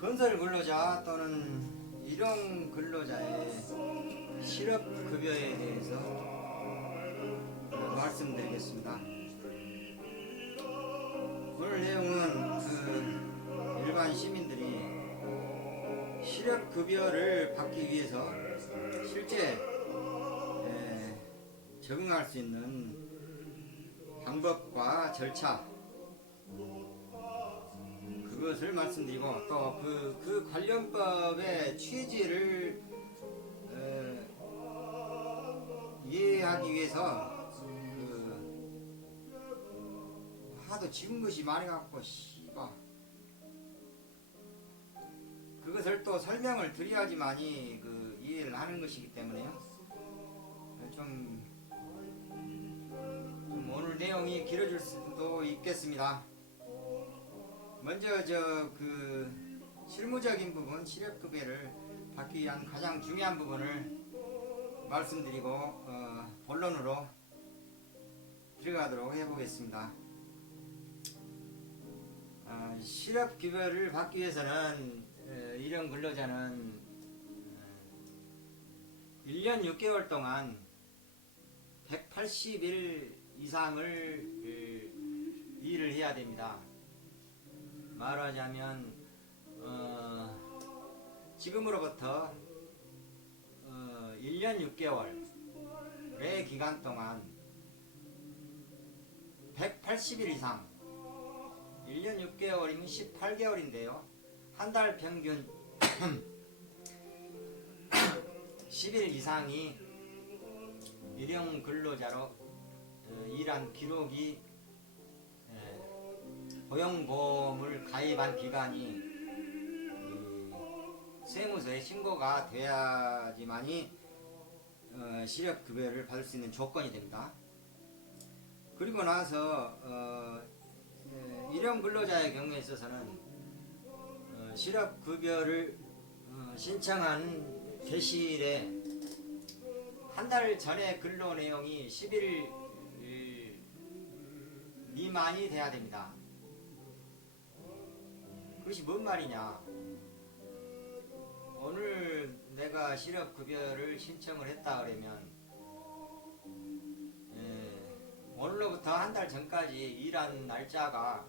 건설 근로자 또는 일용 근로자의 실업급여에 대해서 말씀드리겠습니다. 오늘 내용은 일반 시민들이 실업급여를 받기 위해서 실제 적응할 수 있는 방법과 절차, 그것을 말씀드리고 또 그 관련법의 취지를 이해하기 위해서 하도 지은 것이 많아갖고 그것을 또 설명을 드려야지만이 이해를 하는 것이기 때문에요. 좀 오늘 내용이 길어질 수도 있겠습니다. 먼저 실무적인 부분, 실업급여를 받기 위한 가장 중요한 부분을 말씀드리고 본론으로 들어가도록 해보겠습니다. 실업급여를 받기 위해서는 일용 근로자는 1년 6개월 동안 180일 이상을 일을 해야 됩니다. 말하자면 지금으로부터 1년 6개월의 기간 동안 180일 이상, 1년 6개월이면 18개월인데요. 한 달 평균 10일 이상이 일용 근로자로 일한 기록이 고용보험을 가입한 기간이 세무서에 신고가 돼야지만이 실업급여를 받을 수 있는 조건이 됩니다. 그리고 나서 일용 근로자의 경우에 있어서는 실업급여를 신청한 게시일에 한 달 전에 근로 내용이 10일 미만이 돼야 됩니다. 그것이 뭔 말이냐? 오늘 내가 실업급여를 신청을 했다 그러면 오늘로부터 한 달 전까지 일한 날짜가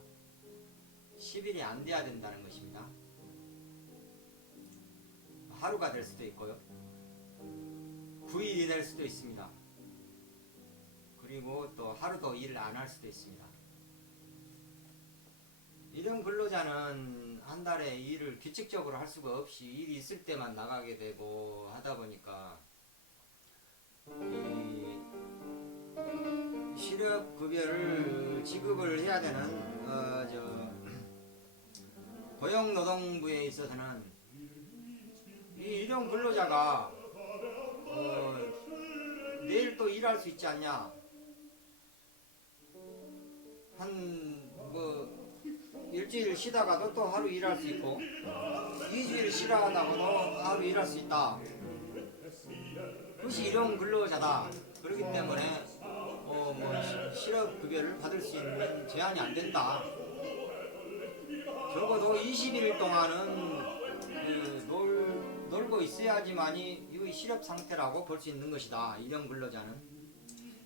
10일이 안 돼야 된다는 것입니다. 하루가 될 수도 있고요. 9일이 될 수도 있습니다. 그리고 또 하루도 일을 안 할 수도 있습니다. 일용 근로자는 한 달에 일을 규칙적으로 할 수가 없이 일이 있을 때만 나가게 되고 하다 보니까 실업급여를 지급을 해야 되는 고용노동부에 있어서는 이 일용 근로자가 내일 또 일할 수 있지 않냐, 일주일 쉬다가도 또 하루 일할 수 있고 2주일 쉬다가도 하루 일할 수 있다. 그것이 일용 근로자다. 그렇기 때문에 실업급여를 받을 수 있는 제한이 안 된다. 적어도 20일 동안은 놀고 있어야지만이 이 실업 상태라고 볼 수 있는 것이다. 일용 근로자는.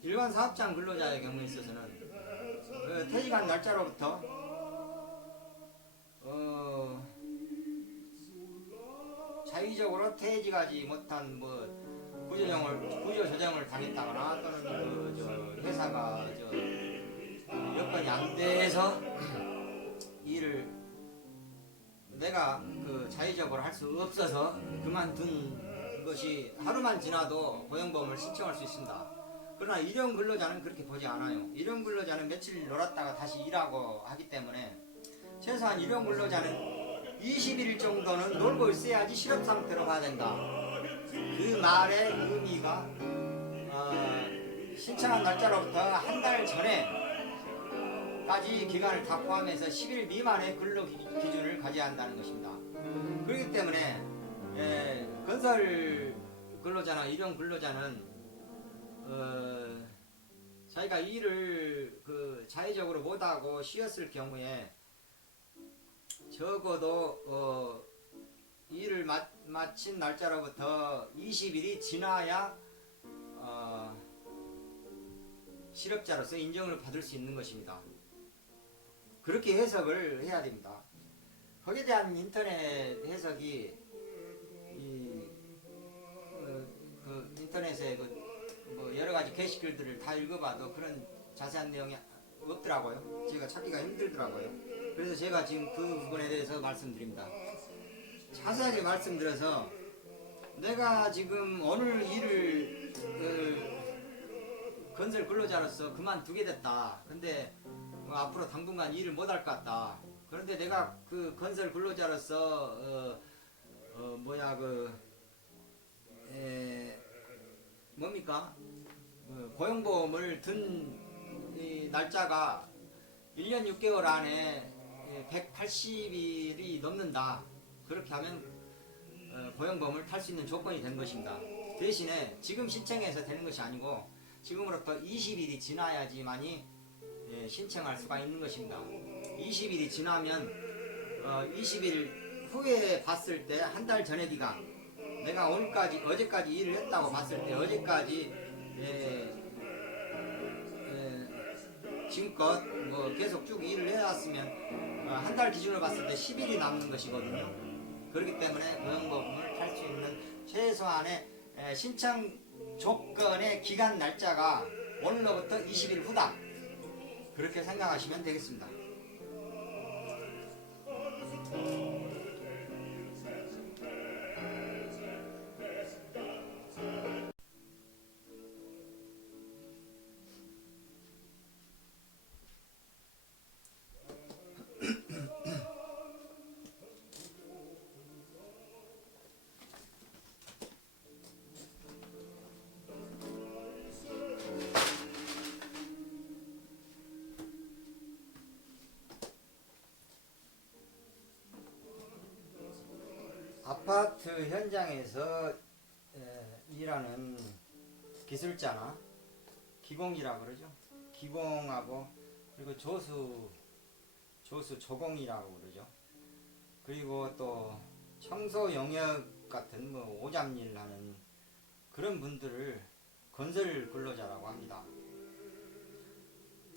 일반 사업장 근로자의 경우에 있어서는 퇴직한 날짜로부터 자의적으로 퇴직하지 못한 구조조정을 당했다거나 또는 회사가 여건이 안 돼서 일을 내가 자의적으로 할 수 없어서 그만둔 것이 하루만 지나도 고용보험을 신청할 수 있습니다. 그러나 일용 근로자는 그렇게 보지 않아요. 일용 근로자는 며칠 놀았다가 다시 일하고 하기 때문에 최소한 일용 근로자는 20일 정도는 놀고 있어야지 실업 상태로 봐야 된다. 그 말의 의미가 신청한 날짜로부터 한 달 전에까지 기간을 다 포함해서 10일 미만의 근로 기준을 가져야 한다는 것입니다. 그렇기 때문에 건설 근로자나 일용 근로자는 자기가 일을 자의적으로 못하고 쉬었을 경우에 적어도 일을 마친 날짜로부터 20일이 지나야 실업자로서 인정을 받을 수 있는 것입니다. 그렇게 해석을 해야 됩니다. 거기에 대한 인터넷 해석이 인터넷에 뭐 여러 가지 게시글들을 다 읽어봐도 그런 자세한 내용이 없더라고요. 제가 찾기가 힘들더라고요. 그래서 제가 지금 그 부분에 대해서 말씀드립니다. 자세하게 말씀드려서 내가 지금 오늘 일을 건설 근로자로서 그만두게 됐다. 근데 앞으로 당분간 일을 못할 것 같다. 그런데 내가 그 건설 근로자로서 뭡니까? 고용보험을 든 이 날짜가 1년 6개월 안에 180일이 넘는다. 그렇게 하면 고용보험을 탈 수 있는 조건이 된 것입니다. 대신에 지금 신청해서 되는 것이 아니고 지금으로부터 20일이 지나야지만이 신청할 수가 있는 것입니다. 20일이 지나면 20일 후에 봤을 때 한 달 전의 기간, 내가 어제까지 일을 했다고 봤을 때 어제까지 지금껏 뭐 계속 쭉 일을 해왔으면 한 달 기준으로 봤을 때 10일이 남는 것이거든요. 그렇기 때문에 고용보험을 탈 수 있는 최소한의 신청 조건의 기간 날짜가 오늘로부터 20일 후다. 그렇게 생각하시면 되겠습니다. 아파트 현장에서 일하는 기술자나 기공이라고 그러죠. 기공하고 그리고 조공이라고 그러죠. 그리고 또 청소 영역 같은 뭐 오잡일 하는 그런 분들을 건설 근로자라고 합니다.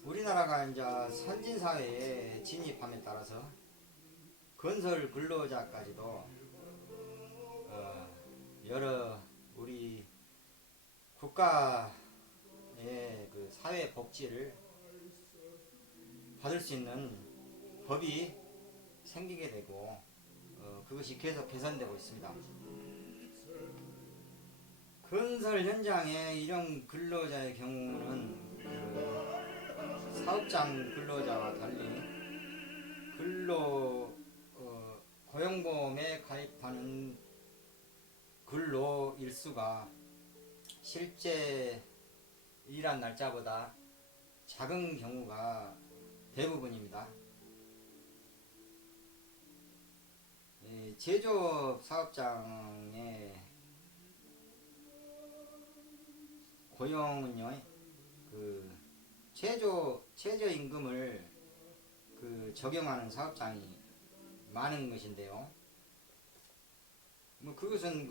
우리나라가 이제 선진 사회에 진입함에 따라서 건설 근로자까지도 여러 우리 국가의 그 사회 복지를 받을 수 있는 법이 생기게 되고 그것이 계속 개선되고 있습니다. 건설 현장의 일용 근로자의 경우는 그 사업장 근로자와 달리 고용보험에 가입하는 근로 일수가 실제 일한 날짜보다 작은 경우가 대부분입니다. 제조업 사업장의 고용은요, 그 최저임금을 적용하는 사업장이 많은 것인데요. 뭐 그것은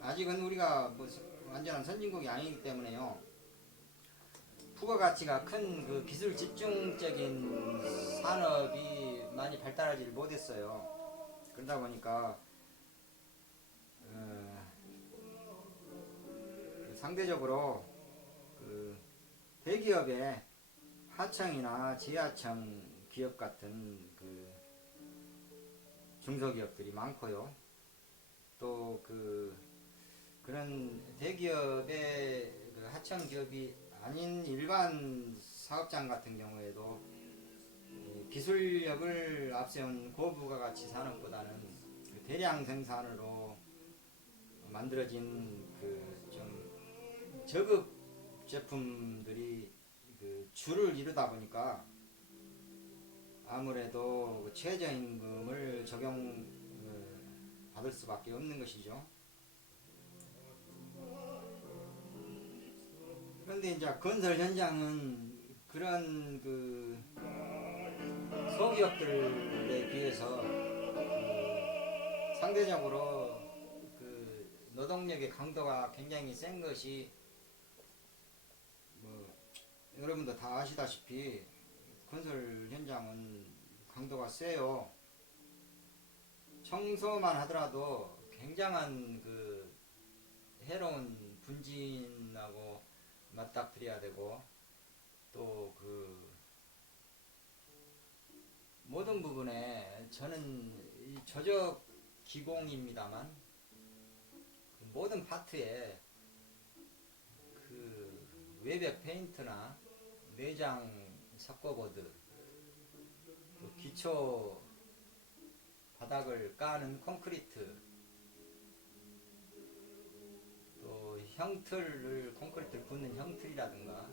아직은 우리가 뭐 완전한 선진국이 아니기 때문에요. 부가가치가 큰 그 기술 집중적인 산업이 많이 발달하지 못했어요. 그러다 보니까 상대적으로 대기업의 하청이나 지하청 기업 같은 중소기업들이 많고요. 또 그런 대기업의 하청 기업이 아닌 일반 사업장 같은 경우에도 기술력을 앞세운 고부가가치 산업보다는 대량 생산으로 만들어진 좀 저급 제품들이 주를 이루다 보니까 아무래도 최저임금을 적용 받을 수밖에 없는 것이죠. 그런데 이제 건설 현장은 그런 소기업들에 비해서 상대적으로 그 노동력의 강도가 굉장히 센 것이 뭐 여러분도 다 아시다시피 건설 현장은 강도가 세요. 청소만 하더라도 굉장한 그 해로운 분진하고 맞닥뜨려야 되고 또 그 모든 부분에 저는 조적 기공입니다만 그 모든 파트에 그 외벽 페인트나 내장 석고보드 또 기초 바닥을 까는 콘크리트 또 형틀을 콘크리트를 붓는 형틀이라든가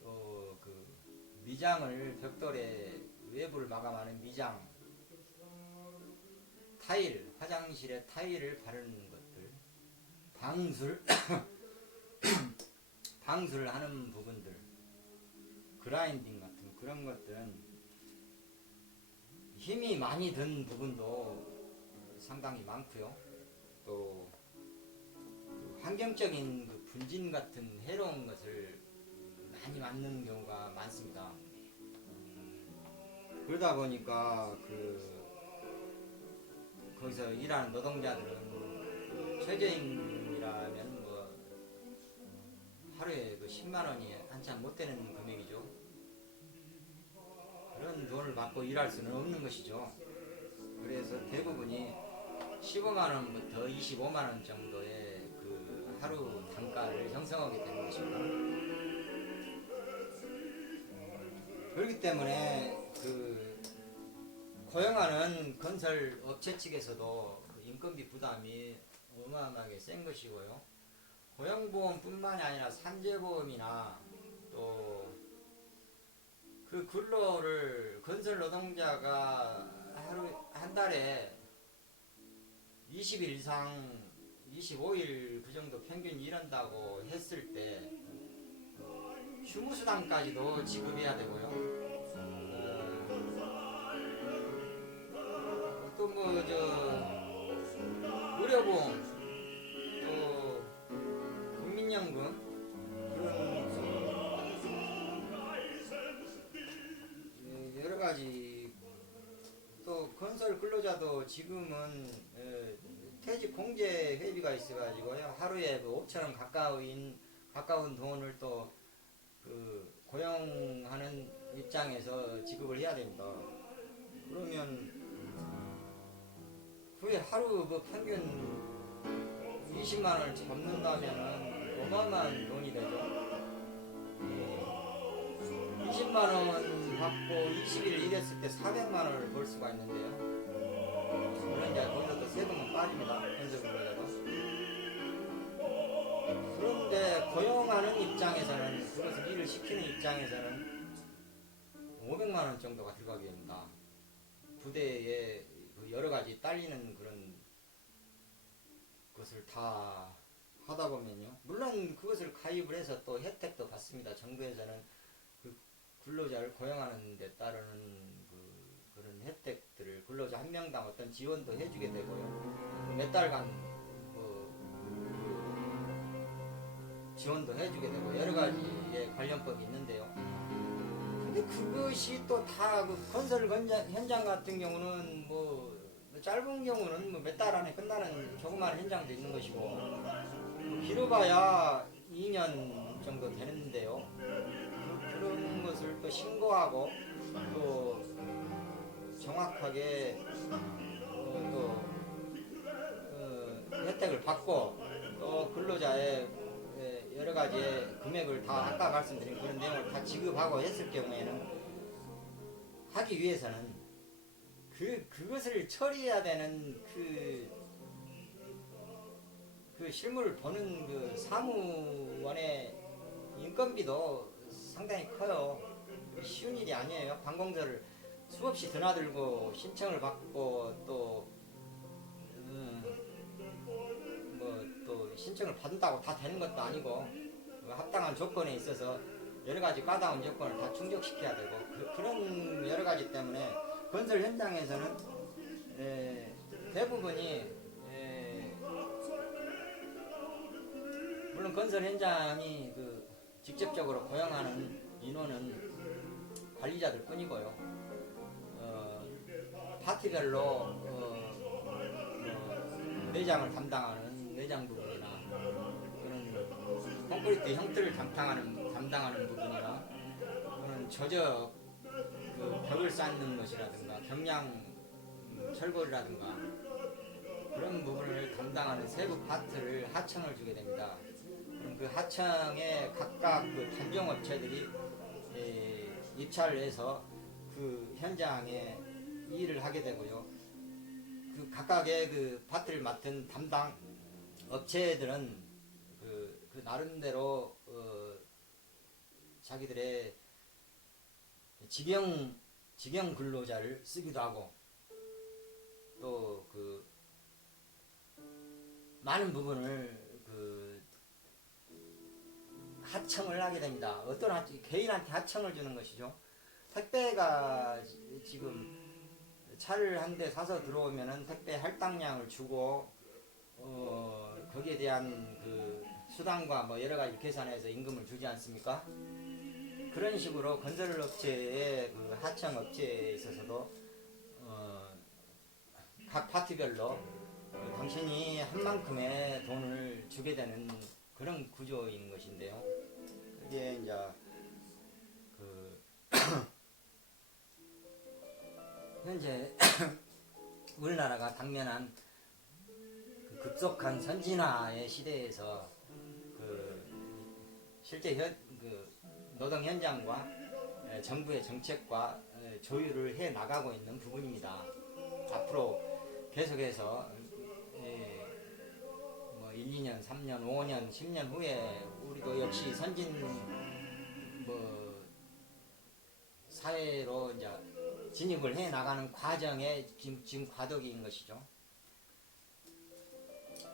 또 그 미장을 벽돌에 외부를 마감하는 미장 타일 화장실에 타일을 바르는 것들 방술 방술을 하는 부분들 그라인딩 같은 그런 것들은 힘이 많이 든 부분도 상당히 많고요. 또 환경적인 그 분진 같은 해로운 것을 많이 맞는 경우가 많습니다. 그러다 보니까 그 거기서 일하는 노동자들은 최저임금이라면 뭐 하루에 그 10만 원이 한참 못 되는 금액이죠. 그런 돈을 받고 일할 수는 없는 것이죠. 그래서 대부분이 15만 원부터 25만 원 정도의 그 하루 단가를 형성하게 되는 것입니다. 그렇기 때문에 그 고용하는 건설 업체 측에서도 그 인건비 부담이 어마어마하게 센 것이고요. 고용보험뿐만이 아니라 산재보험이나 또 그 근로를 건설 노동자가 한 달에 20일 이상 25일 그 정도 평균 일한다고 했을 때 휴무수당까지도 지급해야 되고요. 또 뭐 의료보험 또 국민연금 그런 여러 가지 또 건설 근로자도 지금은 퇴직 공제 회비가 있어가지고요 하루에 5,000원 가까운 돈을 또 그 고용하는 입장에서 지급을 해야 됩니다. 그러면 그게 하루 뭐 평균 20만 원을 잡는다면은 어마어마한 돈이 되죠. 20만 원 받고 20일 일했을 때 400만 원을 벌 수가 있는데요. 물론 이제 거기서 또 세금은 빠집니다. 건설근로자도. 그런데 고용하는 입장에서는 그것을 일을 시키는 입장에서는 500만 원 정도가 들어가게 됩니다. 부대에 여러 가지 딸리는 그런 것을 다 하다 보면요. 물론 그것을 가입을 해서 또 혜택도 받습니다. 정부에서는 그 근로자를 고용하는 데 따르는 그런 혜택들을 근로자 한 명당 어떤 지원도 해주게 되고요. 몇 달간 지원도 해주게 되고 여러 가지의 관련법이 있는데요. 근데 그것이 또 다 그 건설 현장 같은 경우는 뭐 짧은 경우는 뭐 몇 달 안에 끝나는 조그마한 현장도 있는 것이고 뭐 길어봐야 2년 정도 되는데요. 그런 것을 또 신고하고 또 정확하게 혜택을 받고 또 근로자의 여러 가지의 금액을 다 아까 말씀드린 그런 내용을 다 지급하고 했을 경우에는 하기 위해서는 그것을 처리해야 되는 그 실무를 보는 그 사무원의 인건비도 상당히 커요. 쉬운 일이 아니에요. 관공서를 수없이 드나들고 신청을 받고 또 신청을 받는다고 다 되는 것도 아니고 합당한 조건에 있어서 여러 가지 까다로운 조건을 다 충족시켜야 되고 그런 여러 가지 때문에 건설 현장에서는 대부분이 물론 건설 현장이 그 직접적으로 고용하는 인원은 관리자들 뿐이고요. 파티별로 내장을 담당하는 내장 부분이나 또는 콘크리트 형태를 담당하는 부분이나 또는 저적 그 벽을 쌓는 것이라든가 경량 철골이라든가 그런 부분을 담당하는 세부 파트를 하청을 주게 됩니다. 그럼 그 하청에 각각 그 단종 업체들이 입찰을 해서 그 현장에 일을 하게 되고요. 그 각각의 그 파트를 맡은 담당 업체들은 그 나름대로 자기들의 직영 근로자를 쓰기도 하고 또 그 많은 부분을 그 하청을 하게 됩니다. 어떤 개인한테 하청을 주는 것이죠. 택배가 지금 차를 한 대 사서 들어오면은 택배 할당량을 주고 거기에 대한 그 수당과 뭐 여러 가지 계산해서 임금을 주지 않습니까? 그런 식으로 건설업체의 그 하청 업체에 있어서도 각 파트별로 당신이 한 만큼의 돈을 주게 되는 그런 구조인 것인데요. 그게 이제 그 현재 우리나라가 당면한 그 급속한 선진화의 시대에서 그 실제 그 노동 현장과 정부의 정책과 조율을 해 나가고 있는 부분입니다. 앞으로 계속해서 뭐 1, 2년, 3년, 5년, 10년 후에 우리도 역시 선진 뭐 사회로 이제 진입을 해 나가는 과정에 지금 과도기인 것이죠.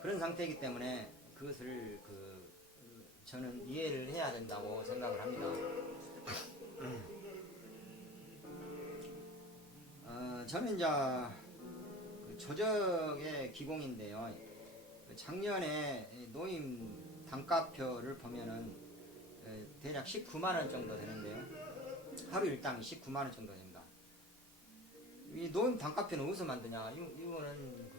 그런 상태이기 때문에 그것을 저는 이해를 해야 된다고 생각을 합니다. 저는 이제 조적의 기공인데요. 작년에 노임 단가표를 보면은 대략 19만원 정도 되는데요. 하루 일당이 19만원 정도 됩니다. 이 노임 단가표는 어디서 만드냐? 이거는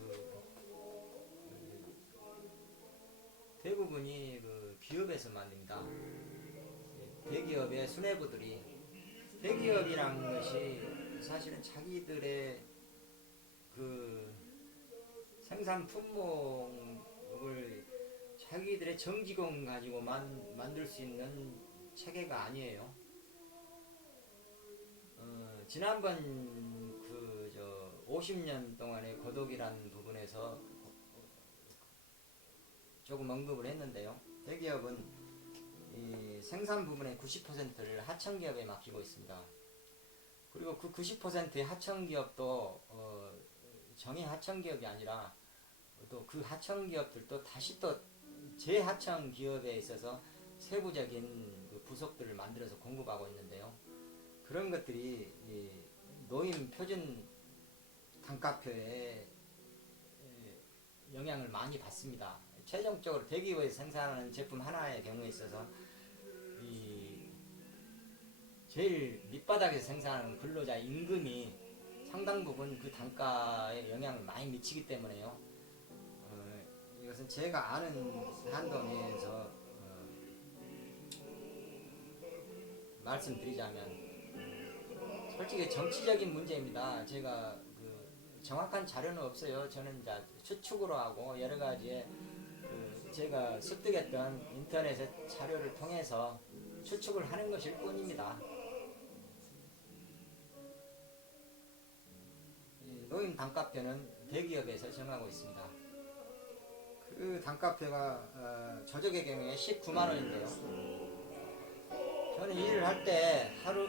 대부분이 그 기업에서 만듭니다. 대기업의 수뇌부들이 대기업이라는 것이 사실은 자기들의 그 생산 품목을 자기들의 정직원 가지고 만들 수 있는 체계가 아니에요. 지난번 50년 동안의 고독이라는 부분에서 조금 언급을 했는데요. 대기업은 이 생산 부분의 90%를 하청기업에 맡기고 있습니다. 그리고 그 90%의 하청기업도 정의 하청기업이 아니라 또 그 하청기업들도 다시 또 재하청기업에 있어서 세부적인 그 부속들을 만들어서 공급하고 있는데요. 그런 것들이 이 노임 표준 단가표에 영향을 많이 받습니다. 최종적으로 대기업에서 생산하는 제품 하나의 경우에 있어서 이 제일 밑바닥에서 생산하는 근로자 임금이 상당 부분 그 단가에 영향을 많이 미치기 때문에요. 이것은 제가 아는 한도 내에서 말씀드리자면 솔직히 정치적인 문제입니다. 제가 정확한 자료는 없어요. 저는 이제 추측으로 하고 여러 가지의 제가 습득했던 인터넷의 자료를 통해서 추측을 하는 것일 뿐입니다. 노임 단가표는 대기업에서 정하고 있습니다. 그 단가표가 조적의 경우에 19만원인데요. 저는 일을 할 때 하루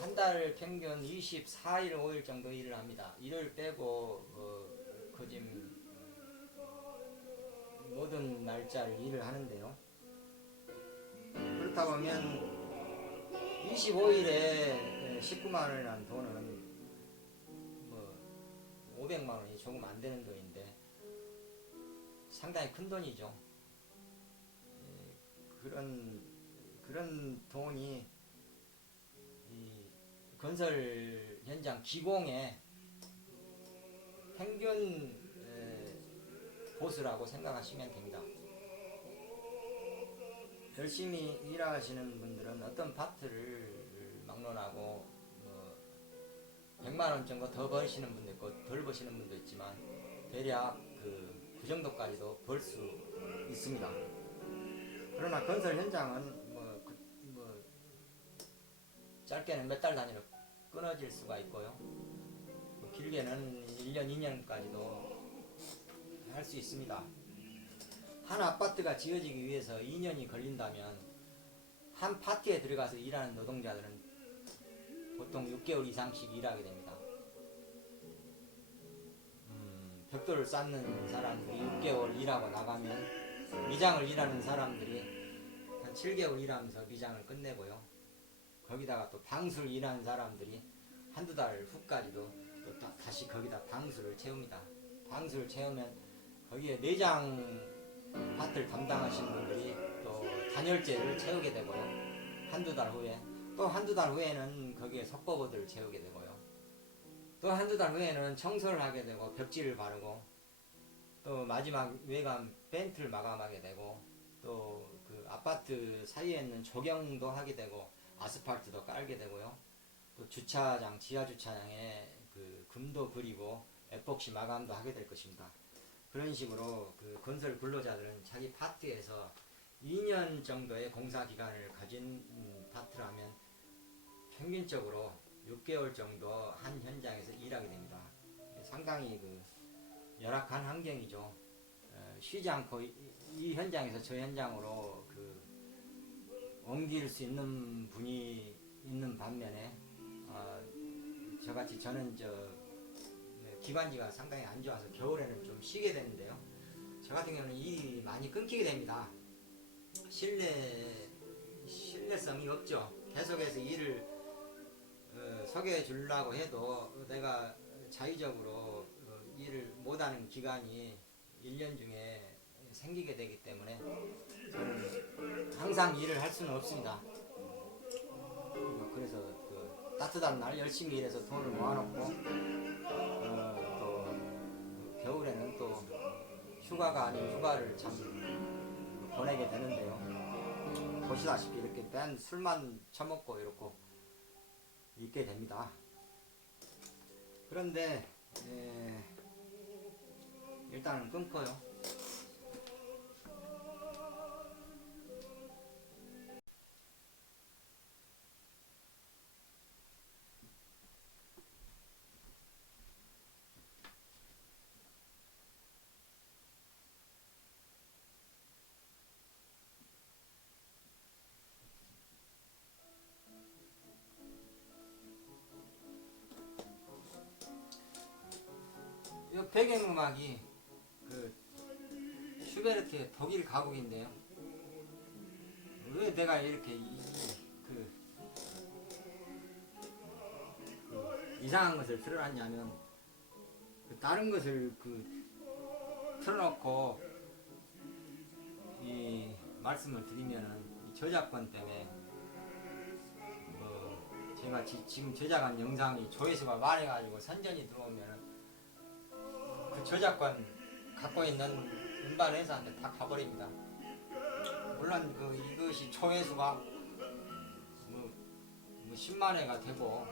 한 달 평균 24일, 5일 정도 일을 합니다. 일을 빼고 거짐 모든 날짜를 일을 하는데요. 그렇다 보면 25일에 19만원이라는 돈은 뭐 500만 원이 조금 안 되는 돈인데 상당히 큰 돈이죠. 그런 돈이 이 건설 현장 기공의 평균 보수라고 생각하시면 됩니다. 열심히 일하시는 분들은 어떤 파트를 막론하고 뭐 100만 원 정도 더 버시는 분도 있고 덜 버시는 분도 있지만 대략 그 정도까지도 벌 수 있습니다. 그러나 건설 현장은 뭐 짧게는 몇 달 단위로 끊어질 수가 있고요. 길게는 1년, 2년까지도 할 수 있습니다. 한 아파트가 지어지기 위해서 2년이 걸린다면 한 파트에 들어가서 일하는 노동자들은 보통 6개월 이상씩 일하게 됩니다. 벽돌을 쌓는 사람들이 6개월 일하고 나가면 미장을 일하는 사람들이 한 7개월 일하면서 미장을 끝내고요. 거기다가 또 방수를 일하는 사람들이 한두 달 후까지도 또 다시 거기다 방수를 채웁니다. 방수를 채우면 거기에 내장 파트를 담당하시는 분들이 또 단열재를 채우게 되고요. 한두 달 후에 또 한두 달 후에는 거기에 석고보드를 채우게 되고요. 또 한두 달 후에는 청소를 하게 되고 벽지를 바르고 또 마지막 외관 펜트를 마감하게 되고 또 그 아파트 사이에 있는 조경도 하게 되고 아스팔트도 깔게 되고요. 또 주차장, 지하 주차장에 그 금도 그리고 에폭시 마감도 하게 될 것입니다. 그런 식으로 그 건설 근로자들은 자기 파트에서 2년 정도의 공사 기간을 가진 파트라면 평균적으로 6개월 정도 한 현장에서 일하게 됩니다. 상당히 그 열악한 환경이죠. 쉬지 않고 이 현장에서 저 현장으로 그 옮길 수 있는 분이 있는 반면에 저같이 저는 기관지가 상당히 안 좋아서 겨울에는 좀 쉬게 되는데요. 저 같은 경우는 일이 많이 끊기게 됩니다. 신뢰성이 없죠. 계속해서 일을 소개해 주려고 해도 내가 자의적으로 일을 못하는 기간이 1년 중에 생기게 되기 때문에 저는 항상 일을 할 수는 없습니다. 그래서 그 따뜻한 날 열심히 일해서 돈을 모아놓고 또 겨울에는 또 휴가가 아닌 휴가를 참 보내게 되는데요. 보시다시피 이렇게 맨 술만 처먹고 이렇게 있게 됩니다. 그런데 일단은 끊고요. 이 배경음악이 그 슈베르트의 독일 가곡인데요. 왜 내가 이렇게 이상한 것을 틀어놨냐면 다른 것을 틀어놓고 이 말씀을 드리면은 이 저작권 때문에 제가 지금 제작한 영상이 조회수가 많아가지고 선전이 들어오면은 그 저작권 갖고 있는 음반 회사한테 다 가버립니다. 물론 이것이 조회수가 10만 회가 되고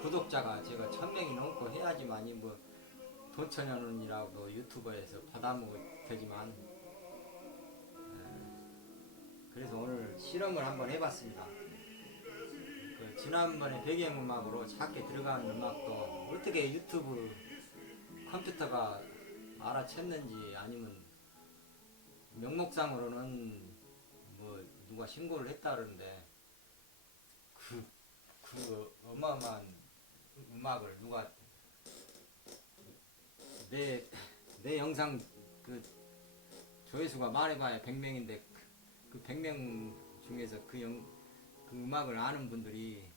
구독자가 제가 1000명이 넘고 해야지만이 돈 천연원이라고 유튜버에서 받아먹을 테지만 그래서 오늘 실험을 한번 해봤습니다. 지난번에 배경음악으로 작게 들어가는 음악도 어떻게 유튜브 컴퓨터가 알아챘는지 아니면 명목상으로는 누가 신고를 했다 그러는데 그 어마어마한 음악을 누가 내 영상 조회수가 말해봐야 100명인데 그 100명 중에서 그 음악을 아는 분들이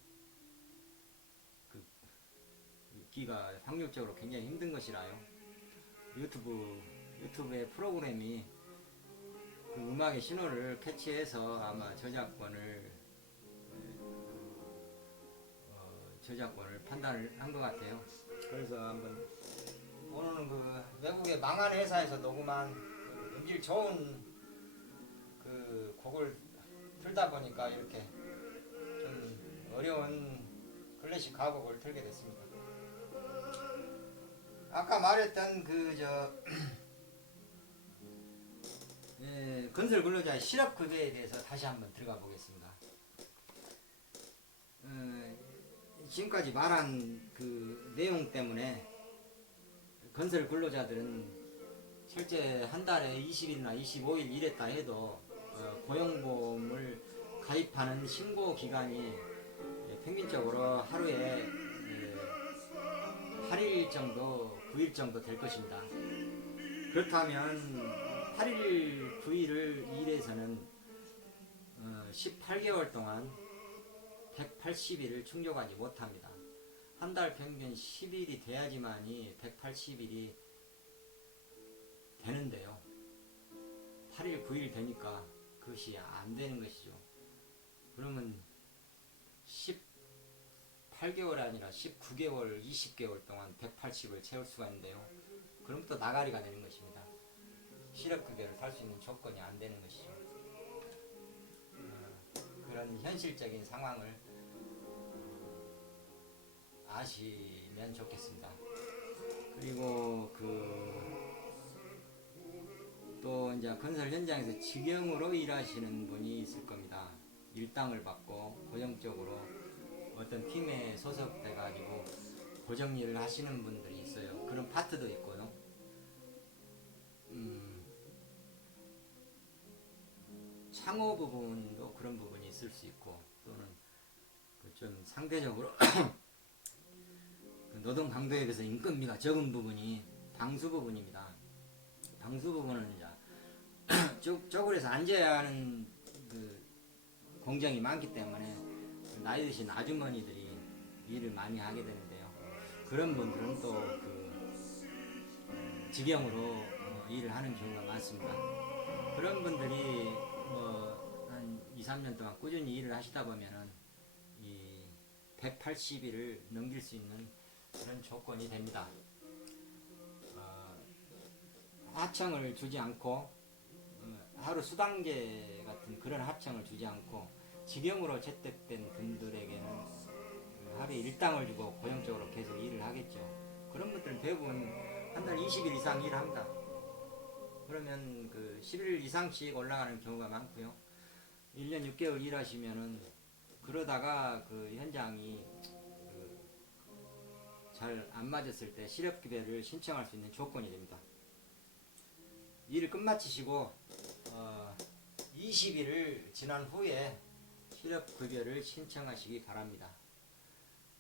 듣기가 확률적으로 굉장히 힘든 것이라요. 유튜브의 프로그램이 그 음악의 신호를 캐치해서 아마 저작권을 판단을 한 것 같아요. 그래서 한번 오늘은 그 외국의 망한 회사에서 녹음한 그 음질 좋은 그 곡을 틀다 보니까 이렇게 좀 어려운 클래식 가곡을 틀게 됐습니다. 아까 말했던 건설 근로자의 실업급여에 대해서 다시 한번 들어가 보겠습니다. 지금까지 말한 그 내용 때문에 건설 근로자들은 실제 한 달에 20일이나 25일 일했다 해도 고용보험을 가입하는 신고 기간이 평균적으로 하루에 8일 정도, 9일 정도 될 것입니다. 그렇다면 8일, 9일을 일해서는 18개월 동안 180일을 충족하지 못합니다. 한 달 평균 10일이 돼야지만이 180일이 되는데요. 8일, 9일 되니까 그것이 안 되는 것이죠. 그러면 18개월이 아니라 19개월, 20개월 동안 180을 채울 수가 있는데요. 그럼 또 나가리가 되는 것입니다. 실업급여를 탈 수 있는 조건이 안 되는 것이죠. 그런 현실적인 상황을 아시면 좋겠습니다. 그리고 또 이제 건설 현장에서 직영으로 일하시는 분이 있을 겁니다. 일당을 받고 고정적으로 어떤 팀에 소속돼 가지고 고정 일을 하시는 분들이 있어요. 그런 파트도 있고요. 창호 부분도 그런 부분이 있을 수 있고, 또는 좀 상대적으로 노동 강도에 비해서 인건비가 적은 부분이 방수 부분입니다. 방수 부분은 이제 쪼그려서 앉아야 하는 그 공정이 많기 때문에 나이 드신 아주머니들이 일을 많이 하게 되는데요. 그런 분들은 또 직영으로 일을 하는 경우가 많습니다. 그런 분들이 한 2, 3년 동안 꾸준히 일을 하시다 보면은 이 180일을 넘길 수 있는 그런 조건이 됩니다. 하청을 주지 않고 하루 수당제 같은 그런 하청을 주지 않고 직영으로 채택된 분들에게는 하루에 일당을 주고 고용적으로 계속 일을 하겠죠. 그런 분들은 대부분 한 달 20일 이상 일을 합니다. 그러면 11일 이상씩 올라가는 경우가 많고요. 1년 6개월 일하시면은 그러다가 그 현장이 잘 안 맞았을 때 실업급여를 신청할 수 있는 조건이 됩니다. 일을 끝마치시고 20일을 지난 후에 실업급여를 신청하시기 바랍니다.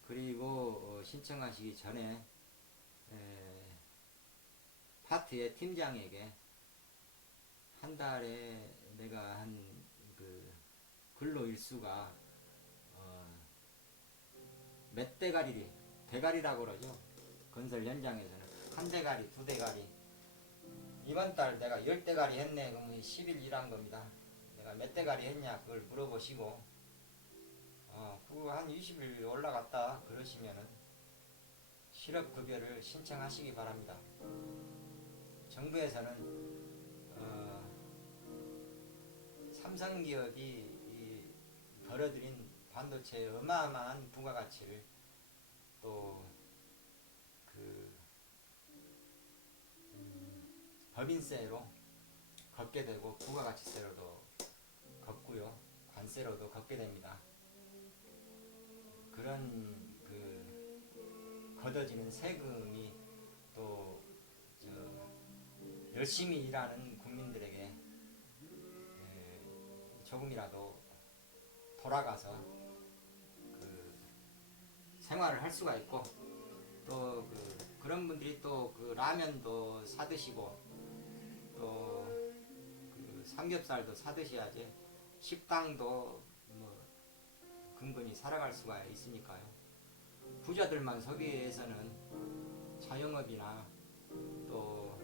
그리고 신청하시기 전에 파트의 팀장에게 한 달에 내가 한 근로일수가 몇 대가리라고 그러죠. 건설 현장에서는 한 대가리, 두 대가리. 이번 달 내가 10대가리 했네. 그러면 10일 일한 겁니다. 내가 몇 대가리 했냐 그걸 물어보시고 그거 한 20일 올라갔다 그러시면은 실업급여를 신청하시기 바랍니다. 정부에서는 삼성기업이 벌어들인 반도체의 어마어마한 부가가치를 또 법인세로 걷게 되고 부가가치세로도 걷고요, 관세로도 걷게 됩니다. 그런 걷어지는 세금이 또 열심히 일하는 국민들에게 조금이라도 돌아가서 생활을 할 수가 있고, 또 그런 분들이 또 라면도 사 드시고 또 삼겹살도 사 드셔야지 식당도 근근히 살아갈 수가 있으니까요. 부자들만 서기 위해서는 자영업이나 또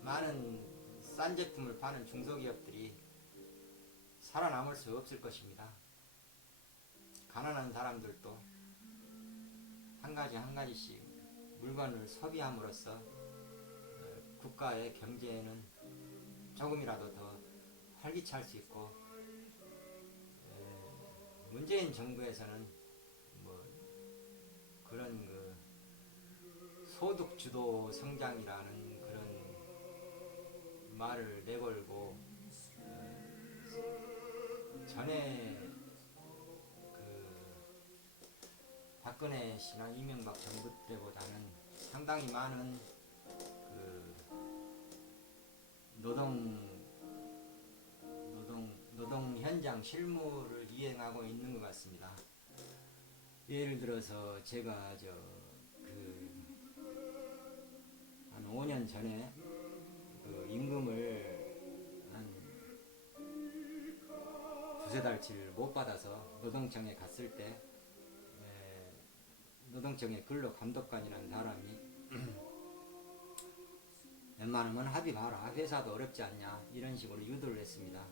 많은 싼 제품을 파는 중소기업들이 살아남을 수 없을 것입니다. 가난한 사람들도 한 가지 한 가지씩 물건을 소비함으로써 국가의 경제에는 조금이라도 더 활기찰 수 있고, 문재인 정부에서는 뭐 그런 그 소득 주도 성장이라는 그런 말을 내걸고, 전에 그 박근혜 씨나 이명박 정부 때보다는 상당히 많은 그 노동 현장 실무를 이행하고 있는 것 같습니다. 예를 들어서 제가 한 5년 전에 그 임금을 한 두세 달치를 못 받아서 노동청에 갔을 때, 노동청의 근로감독관이라는 사람이 웬만하면 합의 봐라, 회사도 어렵지 않냐, 이런 식으로 유도를 했습니다.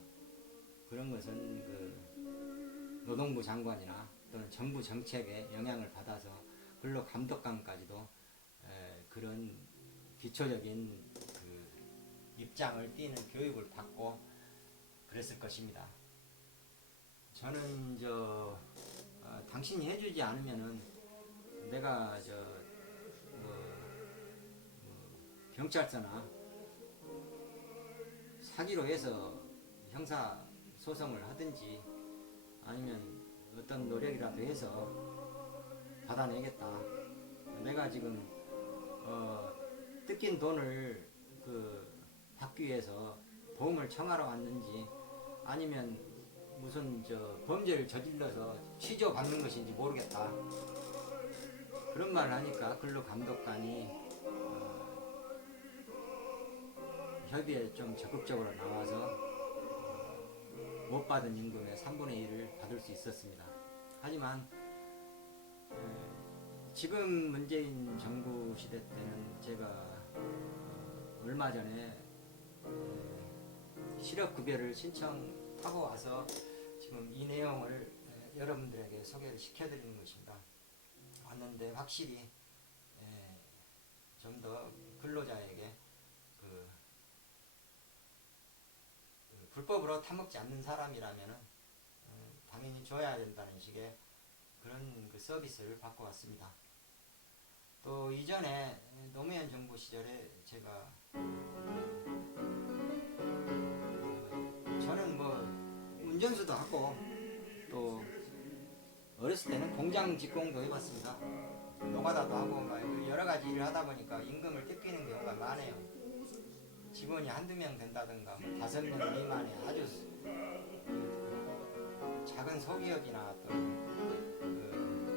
그런 것은 그 노동부 장관이나 또는 정부 정책에 영향을 받아서 근로감독관까지도 그런 기초적인 그 입장을 띠는 교육을 받고 그랬을 것입니다. 저는 당신이 해주지 않으면은 내가 경찰서나 사기로 해서 형사 소송을 하든지 아니면 어떤 노력이라도 해서 받아내겠다. 내가 지금 뜯긴 돈을 받기 위해서 보험을 청하러 왔는지 아니면 무슨 범죄를 저질러서 취조 받는 것인지 모르겠다. 그런 말을 하니까 근로감독관이 협의에 좀 적극적으로 나와서 못 받은 임금의 3분의 1을 받을 수 있었습니다. 하지만 지금 문재인 정부 시대 때는 제가 얼마 전에 실업급여를 신청하고 와서 지금 이 내용을 여러분들에게 소개를 시켜드리는 것입니다. 왔는데 확실히 좀 더 근로자에게 불법으로 타먹지 않는 사람이라면 당연히 줘야 된다는 식의 그런 서비스를 받고 왔습니다. 또 이전에 노무현 정부 시절에 제가 저는 뭐 운전수도 하고 또 어렸을 때는 공장 직공도 해봤습니다. 노가다도 하고 여러 가지 일을 하다 보니까 임금을 뜯기는 경우가 많아요. 직원이 한두 명 된다든가 5명 미만의 아주 작은 소기업이나 또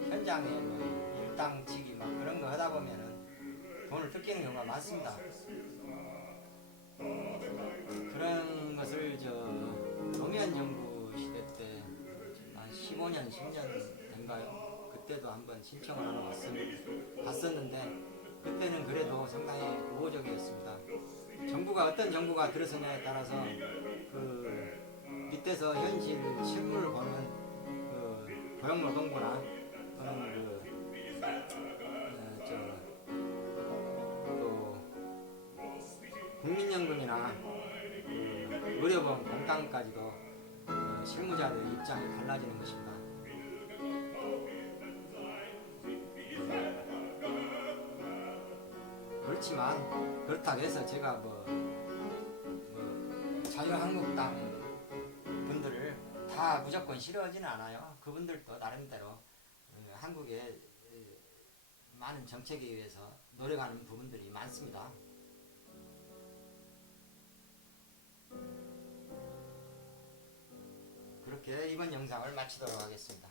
현장에 일당치기 그런 거 하다 보면은 돈을 뜯기는 경우가 많습니다. 그런 것을 노무현 정부 시대 때 한 15년, 10년 된가요? 그때도 한번 신청을 하러 갔었는데 그때는 그래도 상당히 우호적이었습니다. 정부가 어떤 정부가 들어서냐에 따라서 밑에서 현실 실물을 보는 고용노동부나 또 국민연금이나 의료보험 공단까지도 실무자들의 입장이 달라지는 것입니다. 그렇지만 그렇다고 해서 제가 자유한국당 분들을 다 무조건 싫어하지는 않아요. 그분들도 나름대로 한국의 많은 정책에 의해서 노력하는 부분들이 많습니다. 그렇게 이번 영상을 마치도록 하겠습니다.